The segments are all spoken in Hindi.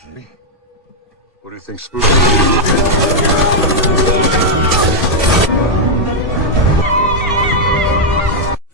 Me? What do you think spooky?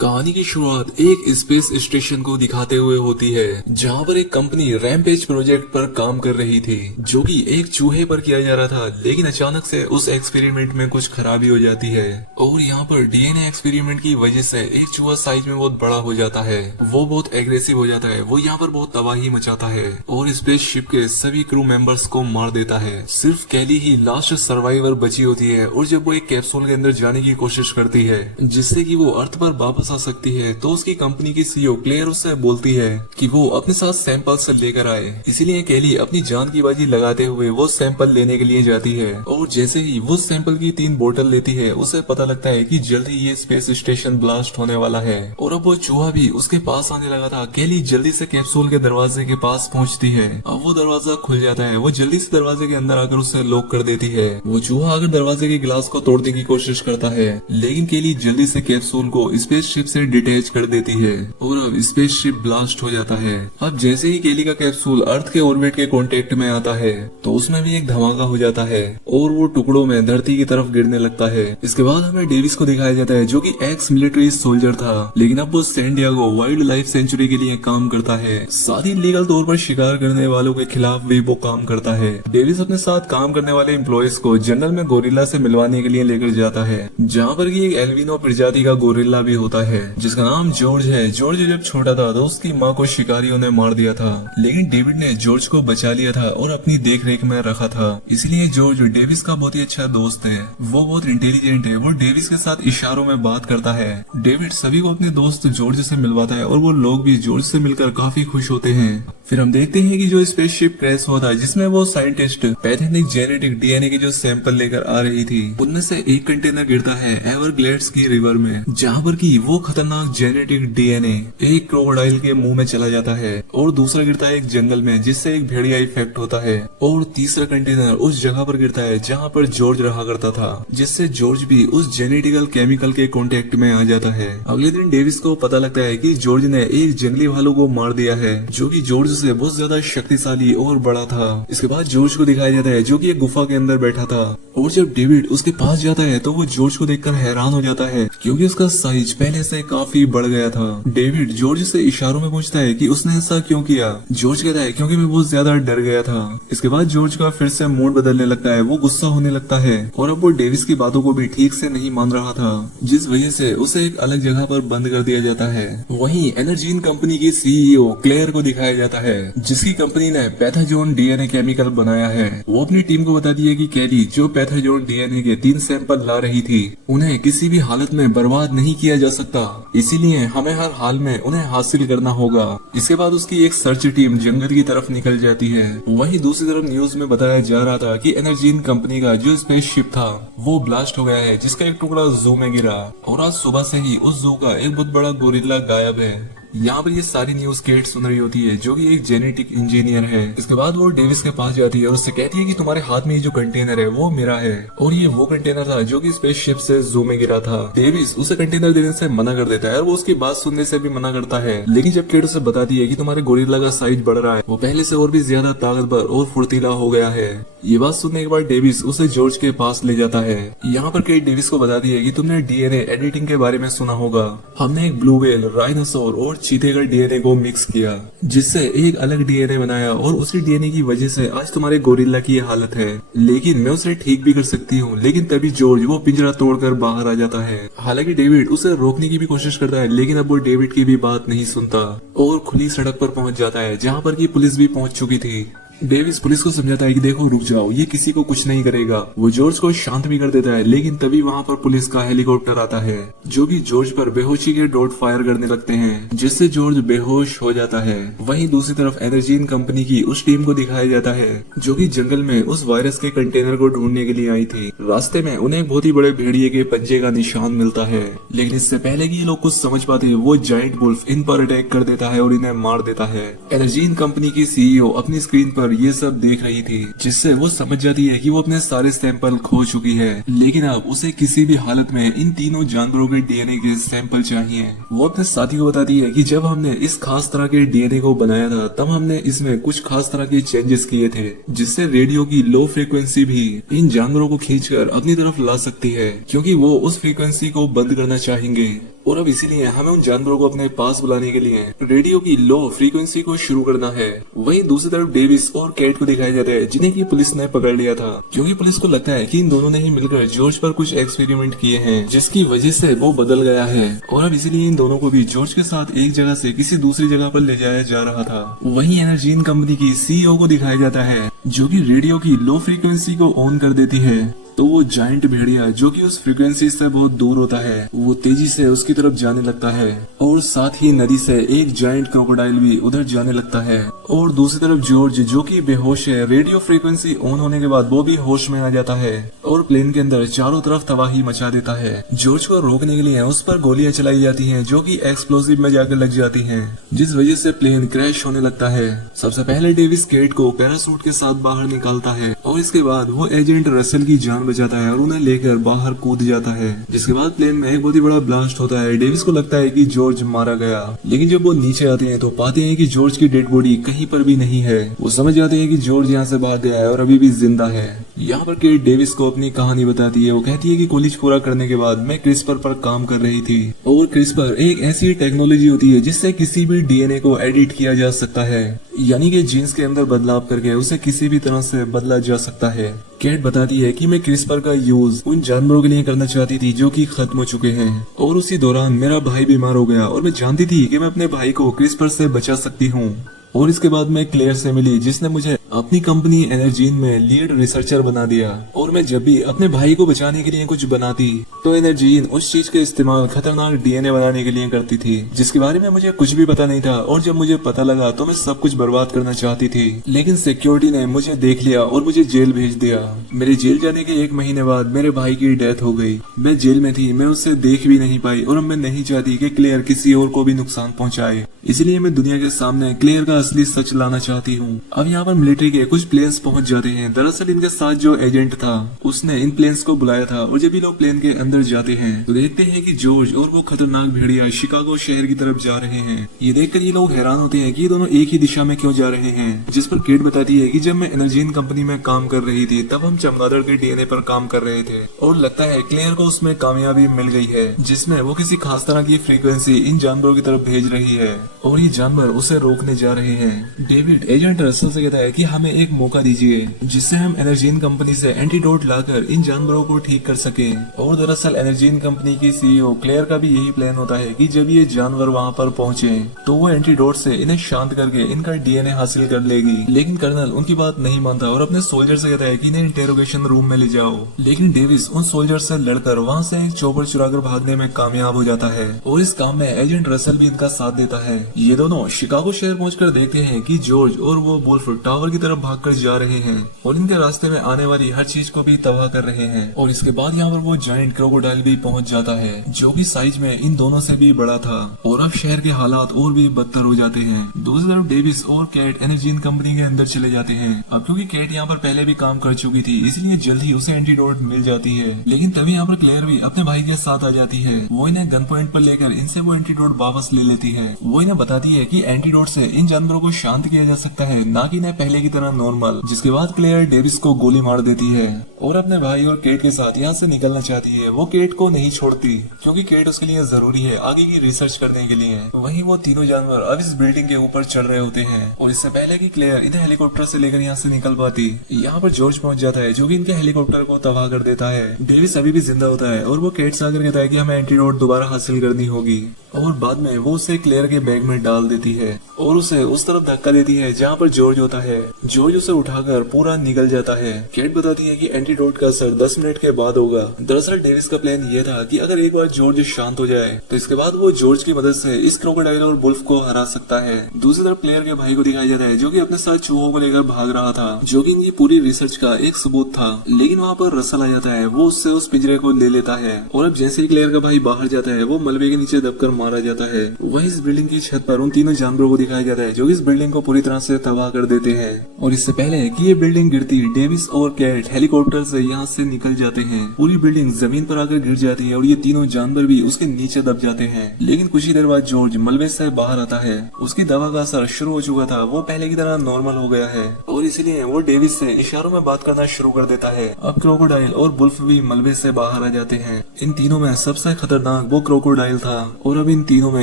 कहानी की शुरुआत एक स्पेस स्टेशन को दिखाते हुए होती है, जहां पर एक कंपनी रैम्पेज प्रोजेक्ट पर काम कर रही थी, जो कि एक चूहे पर किया जा रहा था। लेकिन अचानक से उस एक्सपेरिमेंट में कुछ खराबी हो जाती है और यहाँ पर डीएनए एक्सपेरिमेंट की वजह से एक चूहा साइज में बहुत बड़ा हो जाता है। वो बहुत एग्रेसिव हो जाता है, वो यहाँ पर बहुत तबाही मचाता है और स्पेस शिप के सभी क्रू मेंबर्स को मार देता है। सिर्फ कैली ही लास्ट सर्वाइवर बची होती है और जब वो एक कैप्सूल के अंदर जाने की कोशिश करती है जिससे कि वो अर्थ पर वापस आ सकती है, तो उसकी कंपनी की सीईओ क्लेयर उससे बोलती है कि वो अपने साथ सैंपल से लेकर आए। इसीलिए कैली अपनी जान की बाजी लगाते हुए वो सैंपल लेने के लिए जाती है और जैसे ही वो सैंपल की 3 बोतल लेती है, उसे पता लगता है कि जल्द ही ये स्पेस स्टेशन ब्लास्ट होने वाला है और अब वो चूहा भी उसके पास आने लगा था। कैली जल्दी से कैप्सूल के दरवाजे के पास पहुंचती है। अब वो दरवाजा खुल जाता है, वो जल्दी से दरवाजे के अंदर आकर उसे लॉक कर देती है। वो चूहा आकर दरवाजे के गिलास को तोड़ने की कोशिश करता है, लेकिन कैली जल्दी से कैप्सूल को स्पेस शिप से डिटैच कर देती है और अब स्पेस शिप ब्लास्ट हो जाता है। अब जैसे ही कैली का कैप्सूल अर्थ के ऑर्बिट के कांटेक्ट में आता है, तो उसमें भी एक धमाका हो जाता है और वो टुकड़ों में धरती की तरफ गिरने लगता है। इसके बाद हमें डेविस को दिखाया जाता है, जो कि एक्स मिलिट्री सोल्जर था, लेकिन अब वो San Diego wild life sanctuary के लिए काम करता है। साथ ही लीगल तौर पर शिकार करने वालों के खिलाफ भी वो काम करता है। डेविस अपने साथ काम करने वाले एम्प्लॉयज को जंगल में गोरिल्ला से मिलवाने के लिए लेकर जाता है, जहाँ पर की एक एल्विनो प्रजाति का गोरिल्ला भी होता है जिसका नाम जॉर्ज है। जॉर्ज जब छोटा था तो उसकी माँ को शिकारियों ने मार दिया था, लेकिन डेविड ने जॉर्ज को बचा लिया था और अपनी देख रेख में रखा था। इसलिए जॉर्ज डेविस का बहुत ही अच्छा दोस्त है। वो बहुत इंटेलिजेंट है, वो डेविस के साथ इशारों में बात करता है। डेविड सभी को अपने दोस्त जॉर्ज से मिलवाता है और वो लोग भी जॉर्ज से मिलकर काफी खुश होते हैं। फिर हम देखते हैं कि जो स्पेसशिप क्रैश हुआ था, जिसमें वो साइंटिस्ट पैथेटिक जेनेटिक डीएनए के जो सैंपल लेकर आ रही थी, उनमें से एक कंटेनर गिरता है एवरग्लेड्स की रिवर में, जहाँ पर की वो खतरनाक जेनेटिक डीएनए एक क्रोकोडाइल के मुंह में चला जाता है और दूसरा गिरता है एक जंगल में, जिससे एक भेड़िया इफेक्ट होता है और तीसरा कंटेनर उस जगह पर गिरता है जहाँ पर जॉर्ज रहा करता था, जिससे जॉर्ज भी उस जेनेटिकल केमिकल के कांटेक्ट में आ जाता है। अगले दिन डेविस को पता लगता है कि जॉर्ज ने एक जंगली भालू को मार दिया है, जो कि जॉर्ज से बहुत ज्यादा शक्तिशाली और बड़ा था। इसके बाद जॉर्ज को दिखाया जाता है, जो कि एक गुफा के अंदर बैठा था, और जब डेविड उसके पास जाता है तो वो जॉर्ज को देखकर हैरान हो जाता है, क्योंकि उसका साइज पहले से काफी बढ़ गया था। डेविड जॉर्ज से इशारों में पूछता है कि उसने ऐसा क्यों किया। जॉर्ज कहता है क्योंकि मैं बहुत ज्यादा डर गया था। इसके बाद जॉर्ज का फिर से मूड बदलने लगता है, वो गुस्सा होने लगता है और अब वो डेविस की बातों को भी ठीक से नहीं मान रहा था, जिस वजह से उसे एक अलग जगह पर बंद कर दिया जाता है। वहीं एनर्जीन कंपनी की सीईओ क्लेयर को दिखाया जाता है, जिसकी कंपनी ने पैथाजोन डीएनए केमिकल बनाया है। वो अपनी टीम को बताती है कि कैली जो पैथाजोन डीएनए के 3 सैंपल ला रही थी, उन्हें किसी भी हालत में बर्बाद नहीं किया जा सकता, इसीलिए हमें हर हाल में उन्हें हासिल करना होगा। इसके बाद उसकी एक सर्च टीम जंगल की तरफ निकल जाती है। वहीं दूसरी तरफ न्यूज में बताया जा रहा था कि एनर्जीन कंपनी का जो स्पेसशिप था वो ब्लास्ट हो गया है, जिसका एक टुकड़ा जू में गिरा और आज सुबह से ही उस जू का एक बहुत बड़ा गोरिल्ला गायब है। यहाँ पर ये सारी न्यूज केट सुन रही होती है, जो कि एक जेनेटिक इंजीनियर है। इसके बाद वो डेविस के पास जाती है और उससे कहती है कि तुम्हारे हाथ में ये जो कंटेनर है वो मेरा है, और ये वो कंटेनर था जो कि स्पेसशिप से जू में गिरा था। डेविस उसे कंटेनर देने से मना कर देता है और वो उसकी बात सुनने से भी मना करता है, लेकिन जब केट उसे बताती है कि तुम्हारे गोरिल्ला का साइज बढ़ रहा है, वो पहले से और भी ज्यादा ताकतवर और फुर्तीला हो गया है। ये बात सुनने के बाद डेविस उसे जॉर्ज के पास ले जाता है। यहाँ पर केट डेविस को बताती है कि तुमने डीएनए एडिटिंग के बारे में सुना होगा। हमने एक ब्लू व्हेल, राइनोसोर और चीते का डीएनए को मिक्स किया, जिससे एक अलग डीएनए बनाया, और उसी डीएनए की वजह से आज तुम्हारे गोरिल्ला की ये हालत है। लेकिन मैं उसे ठीक भी कर सकती हूँ। लेकिन तभी जॉर्ज वो पिंजरा तोड़कर बाहर आ जाता है। हालांकि डेविड उसे रोकने की भी कोशिश करता है, लेकिन अब वो डेविड की भी बात नहीं सुनता और खुली सड़क पर पहुंच जाता है, जहाँ पर की पुलिस भी पहुंच चुकी थी। डेविस पुलिस को समझाता है कि देखो रुक जाओ, ये किसी को कुछ नहीं करेगा। वो जॉर्ज को शांत भी कर देता है, लेकिन तभी वहाँ पर पुलिस का हेलीकॉप्टर आता है, जो कि जॉर्ज पर बेहोशी के डॉट फायर करने लगते हैं, जिससे जॉर्ज बेहोश हो जाता है। वहीं दूसरी तरफ एनर्जीन कंपनी की उस टीम को दिखाया जाता है, जो कि जंगल में उस वायरस के कंटेनर को ढूंढने के लिए आई थी। रास्ते में उन्हें बहुत ही बड़े भेड़िए के पंजे का निशान मिलता है, लेकिन इससे पहले कि ये लोग कुछ समझ पाते, वो जायंट वुल्फ इन पर अटैक कर देता है और इन्हें मार देता है। एनर्जीन कंपनी की सीईओ अपनी स्क्रीन पर पर ये सब देख रही थी, जिससे वो समझ जाती है कि वो अपने सारे सैंपल खो चुकी है। लेकिन अब उसे किसी भी हालत में इन तीनों जानवरों के डीएनए के सैंपल चाहिए। वो अपने साथी को बताती है कि जब हमने इस खास तरह के डीएनए को बनाया था तब हमने इसमें कुछ खास तरह के चेंजेस किए थे, जिससे रेडियो की लो फ्रीक्वेंसी भी इन जानवरों को खींचकर अपनी तरफ ला सकती है, क्योंकि वो उस फ्रीक्वेंसी को बंद करना चाहेंगे। और अब इसीलिए हमें उन जानवरों को अपने पास बुलाने के लिए रेडियो की लो फ्रीक्वेंसी को शुरू करना है। वहीं दूसरी तरफ डेविस और कैट को दिखाया जाता है, जिन्हें की पुलिस ने पकड़ लिया था, क्योंकि पुलिस को लगता है कि इन दोनों ने ही मिलकर जॉर्ज पर कुछ एक्सपेरिमेंट किए हैं, जिसकी वजह से वो बदल गया है। और अब इसीलिए इन दोनों को भी जॉर्ज के साथ एक जगह से किसी दूसरी जगह पर ले जाया जा रहा था। वहीं एनर्जीन कंपनी की सीईओ को दिखाया जाता है, जो कि रेडियो की लो फ्रीक्वेंसी को ऑन कर देती है। तो वो जायंट भेड़िया जो कि उस फ्रीक्वेंसी से बहुत दूर होता है, वो तेजी से उसकी तरफ जाने लगता है। और साथ ही नदी से एक जायंट क्रोकोडाइल भी उधर जाने लगता है। और दूसरी तरफ जॉर्ज जो कि बेहोश है, रेडियो फ्रीक्वेंसी ऑन होने के बाद वो भी होश में आ जाता है और प्लेन के अंदर चारों तरफ तबाही मचा देता है। जॉर्ज को रोकने के लिए उस पर गोलियां चलाई जाती हैं, जो कि एक्सप्लोसिव में जाकर लग जाती हैं, जिस वजह से प्लेन क्रैश होने लगता है। सबसे पहले डेविस केट को पैरासूट के साथ बाहर निकालता है और इसके बाद वो एजेंट रसेल की जान बचाता है और उन्हें लेकर बाहर कूद जाता है। जिसके बाद प्लेन में एक बहुत ही बड़ा ब्लास्ट होता है। डेविस को लगता है कि जॉर्ज मारा गया, लेकिन जब वो नीचे आते हैं तो पाते हैं कि जॉर्ज की डेड बॉडी कहीं पर भी नहीं है। वो समझ जाते हैं कि जॉर्ज यहाँ से भाग गया है और अभी भी जिंदा है। यहाँ पर केट डेविस को अपनी कहानी बताती है। वो कहती है कि कॉलेज पूरा करने के बाद मैं क्रिस्पर पर काम कर रही थी, और क्रिस्पर एक ऐसी टेक्नोलॉजी होती है जिससे किसी भी डीएनए को एडिट किया जा सकता है, यानी कि जीन्स के अंदर बदलाव करके उसे किसी भी तरह से बदला जा सकता है। केट बताती है कि मैं क्रिस्पर का यूज उन जानवरों के लिए करना चाहती थी जो कि खत्म हो चुके हैं, और उसी दौरान मेरा भाई बीमार हो गया और मैं जानती थी कि मैं अपने भाई को क्रिस्पर से बचा सकती हूँ। और इसके बाद मैं क्लेयर से मिली, जिसने मुझे अपनी कंपनी एनर्जीन में लीड रिसर्चर बना दिया। और मैं जब भी अपने भाई को बचाने के लिए कुछ बनाती तो एनर्जीन उस चीज का इस्तेमाल खतरनाक डीएनए बनाने के लिए करती थी, जिसके बारे में मुझे कुछ भी पता नहीं था। और जब मुझे पता लगा तो मैं सब कुछ बर्बाद करना चाहती थी, लेकिन सिक्योरिटी ने मुझे देख लिया और मुझे जेल भेज दिया। मेरे जेल जाने के 1 महीने बाद मेरे भाई की डेथ हो गई। मैं जेल में थी, मैं उसे देख भी नहीं पाई, और मैं नहीं चाहती कि क्लेयर किसी और को भी नुकसान पहुंचाए। इसलिए मैं दुनिया के सामने क्लेयर का असली सच लाना चाहती हूँ। अब यहाँ पर मिलिट्री के कुछ प्लेन्स पहुंच जाते हैं। दरअसल इनके साथ जो एजेंट था उसने इन प्लेन्स को बुलाया था, और जब ये लोग प्लेन के अंदर जाते हैं तो देखते हैं कि जॉर्ज और वो खतरनाक भेड़िया शिकागो शहर की तरफ जा रहे हैं। ये देखकर ये लोग हैरान होते हैं कि ये दोनों एक ही दिशा में क्यों जा रहे हैं। जिस पर केट बताती है कि जब मैं एनर्जीन कंपनी में काम कर रही थी तब हम चमगादड़ के डीएनए पर काम कर रहे थे, और लगता है क्लेयर को उसमें कामयाबी मिल गई है, जिसमें वो किसी खास तरह की फ्रीक्वेंसी इन जानवरों की तरफ भेज रही है, और ये जानवर उसे रोकने जा रहे हैं। डेविड एजेंट रसल से कहता है कि हमें एक मौका दीजिए जिससे हम एनर्जीन कंपनी से एंटीडोट लाकर इन जानवरों को ठीक कर सके। और दरअसल एनर्जीन कंपनी की सीईओ क्लेयर का भी यही प्लान होता है कि जब ये जानवर वहाँ पर पहुँचे तो वो एंटीडोट से इन्हें शांत करके इनका डीएनए हासिल कर लेगी। लेकिन कर्नल उनकी बात नहीं मानता और अपने सोल्जर से कहता है कि इन्हें इंटेरोगेशन रूम में ले जाओ। लेकिन डेविस उन सोल्जर से लड़कर वहाँ से एक चौपर चुराकर भागने में कामयाब हो जाता है, और इस काम में एजेंट रसल भी इनका साथ देता है। ये दोनों शिकागो शहर पहुंचकर देखते हैं कि जॉर्ज और वो वुल्फ टावर की तरफ भागकर जा रहे हैं, और इनके रास्ते में आने वाली हर चीज को भी तबाह कर रहे हैं। और इसके बाद यहाँ पर वो जायंट क्रोकोडाइल भी पहुंच जाता है, जो कि साइज में इन दोनों से भी बड़ा था। और अब शहर के हालात और भी बदतर हो जाते हैं। दूसरी तरफ डेविस और कैट एनर्जीन कंपनी के अंदर चले जाते हैं। अब क्योंकि कैट यहाँ पर पहले भी काम कर चुकी थी, इसलिए जल्द ही उसे एंटीडोट मिल जाती है। लेकिन तभी यहाँ पर क्लेयर भी अपने भाई के साथ आ जाती है। वो इन्हें गन पॉइंट पर लेकर इनसे वो एंटीडोट वापस ले लेती है। वो इन्हें बताती है कि एंटीडोट से इन जानवरों को शांत किया जा सकता है, ना कि इन्हें पहले की तरह नॉर्मल। जिसके बाद क्लेयर डेविस को गोली मार देती है और अपने भाई और केट के साथ यहाँ से निकलना चाहती है। वो केट को नहीं छोड़ती, क्योंकि केट उसके लिए जरूरी है आगे की रिसर्च करने के लिए। वहीं वो तीनों जानवर अब इस बिल्डिंग के ऊपर चढ़ रहे होते हैं, और इससे पहले कि क्लेयर इन्हें हेलीकॉप्टर से लेकर यहाँ से निकल पाती, यहाँ पर जॉर्ज पहुंच जाता है, जो कि इनके हेलीकॉप्टर को तबाह कर देता है। डेविस अभी भी जिंदा होता है और वो केट से आकर कहता है कि हमें एंटीडोट दोबारा हासिल करनी होगी, और बाद में वो उसे क्लेयर के बैग में डाल देती है और उसे उस तरफ धक्का देती है जहाँ पर जॉर्ज होता है। जॉर्ज उसे उठाकर पूरा निकल जाता है। केट बताती है कि एंटीडोट का असर 10 मिनट के बाद होगा। दरअसल डेविस का प्लान ये था कि अगर एक बार जॉर्ज शांत हो जाए तो इसके बाद वो जॉर्ज की मदद से इस क्रोकोडाइल और वुल्फ को हरा सकता है। दूसरी तरफ क्लेयर के भाई को दिखाया जाता है, जो कि अपने साथ चूहों को लेकर भाग रहा था, जो कि इनकी पूरी रिसर्च का एक सबूत था। लेकिन वहाँ पर रसल आ जाता है, वो उससे उस पिंजरे को ले लेता है, और अब जैसे ही क्लेयर का भाई बाहर जाता है वो मलबे के नीचे दबकर मारा जाता है। वहीं इस बिल्डिंग की छत पर उन तीनों जानवरों को दिखाया जाता है जो इस बिल्डिंग को पूरी तरह से तबाह कर देते हैं। और इससे पहले कि ये बिल्डिंग गिरती, डेविस और कैट हेलीकॉप्टर से यहाँ से निकल जाते हैं। पूरी बिल्डिंग जमीन पर आकर गिर जाती है और ये तीनों जानवर भी उसके नीचे दब जाते हैं। लेकिन कुछ ही देर बाद जॉर्ज मलबे से बाहर आता है। उसकी दवा का असर शुरू हो चुका था, वो पहले की तरह नॉर्मल हो गया है और इसलिए वो डेविस से इशारों में बात करना शुरू कर देता है। अब क्रोकोडाइल और बुल्फ भी मलबे से बाहर आ जाते हैं। इन तीनों में सबसे खतरनाक वो क्रोकोडाइल था और अब इन तीनों में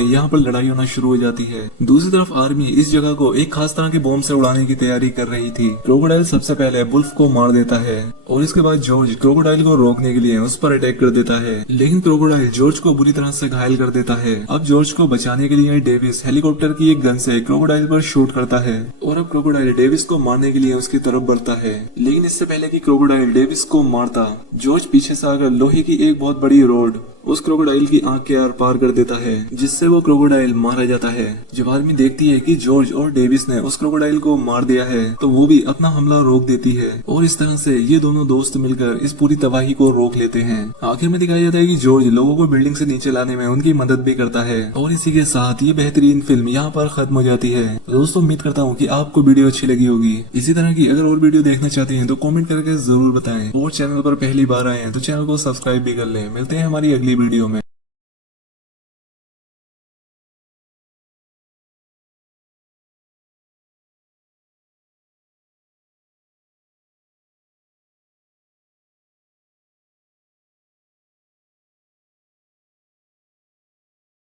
यहाँ पर लड़ाई होना शुरू हो जाती है। दूसरी तरफ आर्मी इस जगह को एक खास तरह के बॉम्ब से उड़ाने की तैयारी कर रही थी। क्रोकोडाइल सबसे पहले बुल्फ को मार देता है और इसके बाद जॉर्ज क्रोकोडाइल को रोकने के लिए उस पर अटैक कर देता है, लेकिन क्रोकोडाइल जॉर्ज को बुरी तरह से घायल कर देता है। अब जॉर्ज को बचाने के लिए डेविस हेलीकॉप्टर की एक गन से क्रोकोडाइल पर शूट करता है और अब क्रोकोडाइल डेविस को मारने के लिए उसकी तरफ बढ़ता है। लेकिन इससे पहले कि क्रोकोडाइल डेविस को मारता, जॉर्ज पीछे से आकर लोहे की एक बहुत बड़ी रोड उस क्रोकोडाइल की आंख के आर पार कर देता है, जिससे वो क्रोकोडाइल मारा जाता है। जब आर्मी देखती है कि जॉर्ज और डेविस ने उस क्रोकोडाइल को मार दिया है तो वो भी अपना हमला रोक देती है और इस तरह से ये दोनों दोस्त मिलकर इस पूरी तबाही को रोक लेते हैं। आखिर में दिखाया जाता है कि जॉर्ज लोगों को बिल्डिंग से नीचे लाने में उनकी मदद भी करता है और इसी के साथ ये बेहतरीन फिल्म यहाँ पर खत्म हो जाती है। दोस्तों, उम्मीद करता हूँ कि आपको वीडियो अच्छी लगी होगी। इसी तरह की अगर और वीडियो देखना चाहते हैं तो कॉमेंट करके जरूर बताएं और चैनल पर पहली बार आए हैं तो चैनल को सब्सक्राइब भी कर लें। मिलते हैं हमारी अगली वीडियो में।